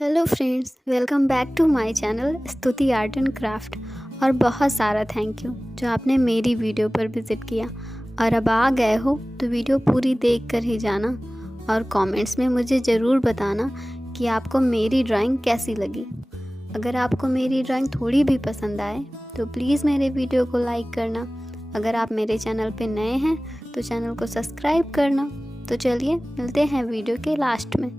Hello friends, welcome back to my channel Stuti art and craft. और बहुत सारा thank you जो आपने मेरी वीडियो पर विज़िट किया। और अब आ गए हो तो वीडियो पूरी देख कर ही जाना और कमेंट्स में मुझे ज़रूर बताना कि आपको मेरी ड्राइंग कैसी लगी। अगर आपको मेरी ड्राइंग थोड़ी भी पसंद आए तो प्लीज़ मेरे वीडियो को लाइक करना। अगर आप मेरे चैनल पे नए हैं तो चैनल को सब्सक्राइब करना। तो चलिए मिलते हैं वीडियो के लास्ट में।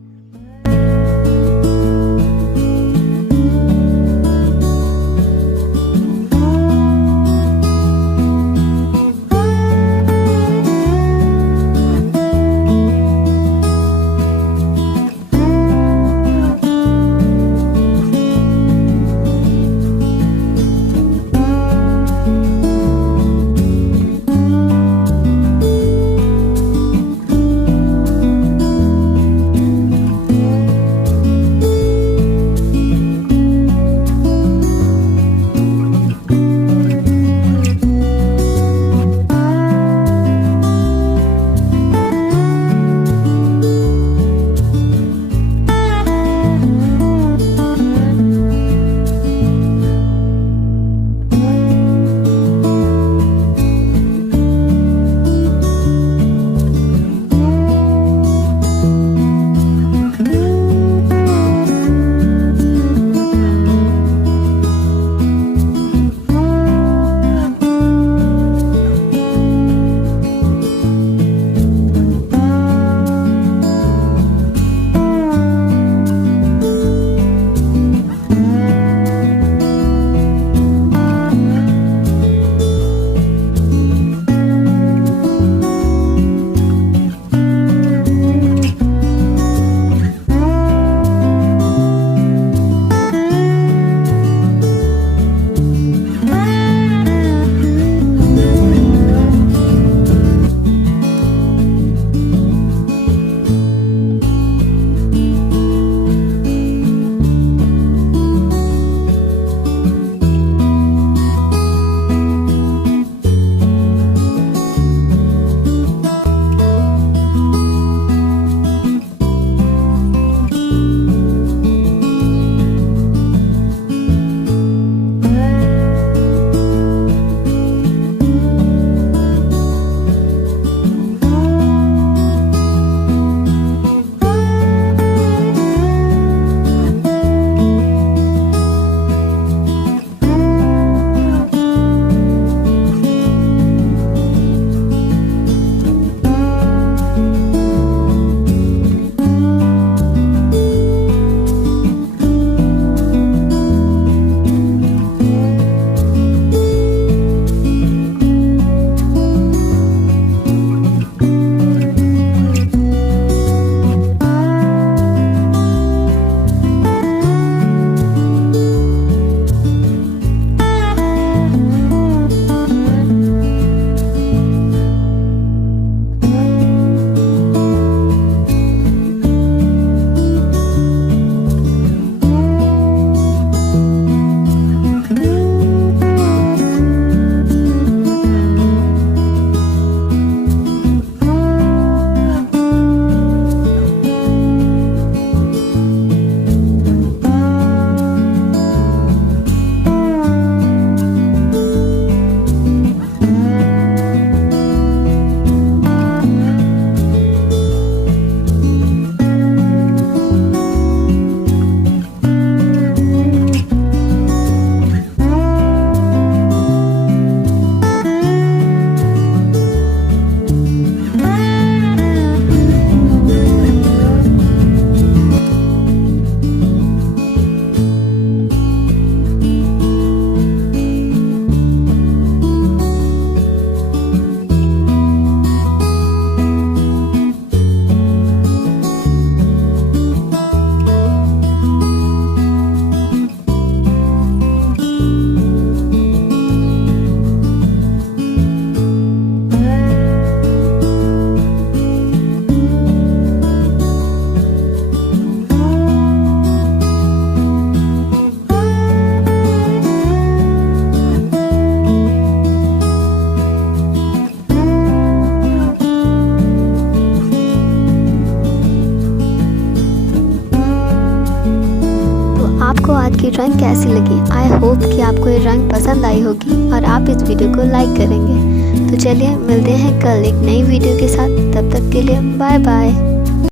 आपको आज की ड्राइंग कैसी लगी। आई होप कि आपको ये ड्राइंग पसंद आई होगी और आप इस वीडियो को लाइक करेंगे। तो चलिए मिलते हैं कल एक नई वीडियो के साथ, तब तक के लिए बाय बाय।